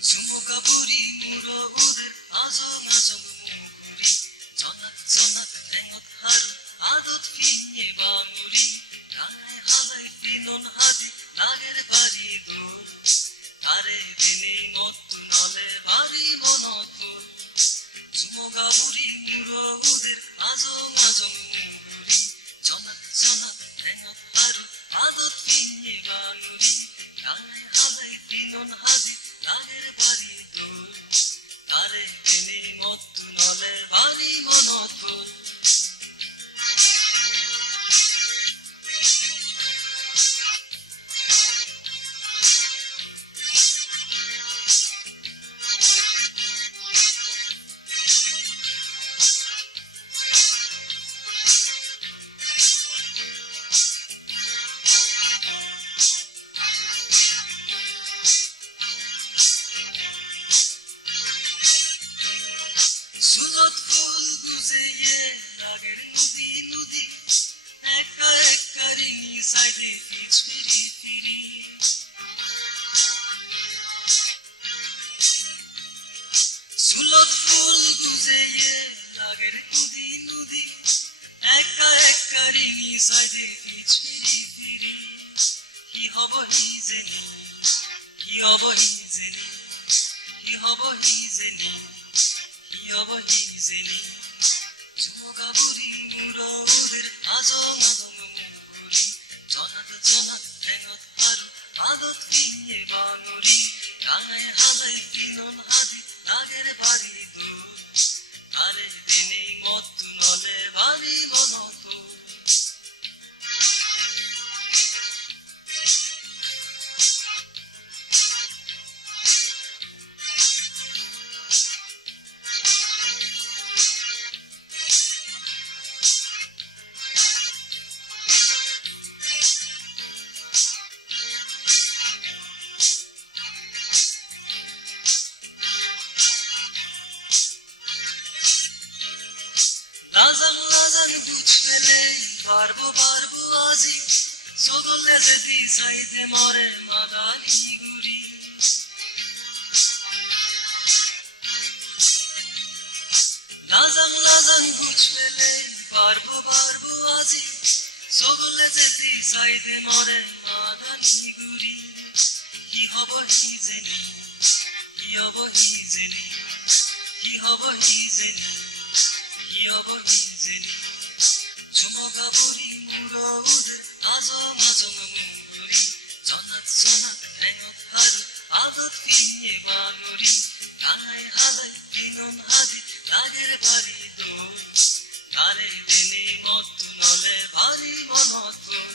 চুমুকাপুরি মুরৌদের আজম আজম মুগুরি জনাত জনাত ঠেঙত হারু আদত ফিnye বাঙুরি ঢালাই হালাই পিনন হাদি লাগের বাড়ি দোল তারে দিনে মত্তু নলে বাড়ি মনতুল চুমুকাপুরি মুরৌদের আজম আজম মুগুরি জনাত জনাত ঠেঙত হারু আদত ফিnye বাঙুরি ঢালাই হালাই পিনন হাদি লাগের বাড়ি দোল তারে দিনে মত্তু নলে বাড়ি মনতুল সুলত ফুল গুজে লাগের নদী নদী একা একা রিঙি সাইডে পিছ ফিরি ফিরি সুলত ফুল গুজে লাগের নদী নদী একা একা রিঙি সাইডে পিছ ফিরি ফিরি কি হব হি জেনি কি হব হি জেনি কি হব হি জেনি অবহিজেনি চুমুকাপুরি মুরৌদের আজম আজম মুগুরি জনাত জনাত ঠেঙত হারু আদত ফিnye বাঙুরি ডাঙায় হালাই পিনন হাদি লাগের বাড়ি দোল তারে দিনে মত্তু নলে বাড়ি মনতুল লাজান লাজান বুঝ ফেলে পারবো পারবো আজি সগলে যদি সাইদে মরে মাদানি গুরি লাজান লাজান বুঝ ফেলে পারবো পারবো আজি সগলে যদি সাইদে মরে মাদানি গুরি কি হব হি জেনি কি হব হি জেনি কি হব হি জেনি কি হব হি জেনি চুমুকাপুরি মুরৌদের আজম আজম মুগুরি জনাত জনাত ঠেঙত হারু আদত ফিnye বাঙুরি ডাঙায় হালাই পিনন হাদি লাগের বাড়ি দোল তারে দিনে মত্তু নলে বাড়ি মনতুল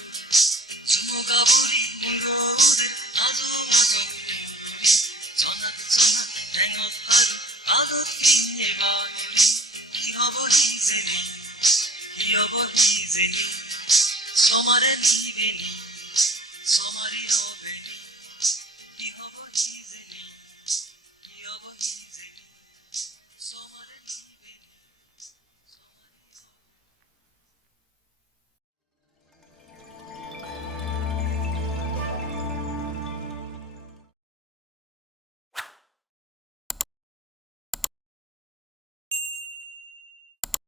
চুমুকাপুরি মুরৌদের আজম আজম মুগুরি জনাত জনাত ঠেঙত হারু আদত ফিnye বাঙুরি কি হব হি জেনি কি হব হি জেনি সমারে নিবেনি সমারি হবে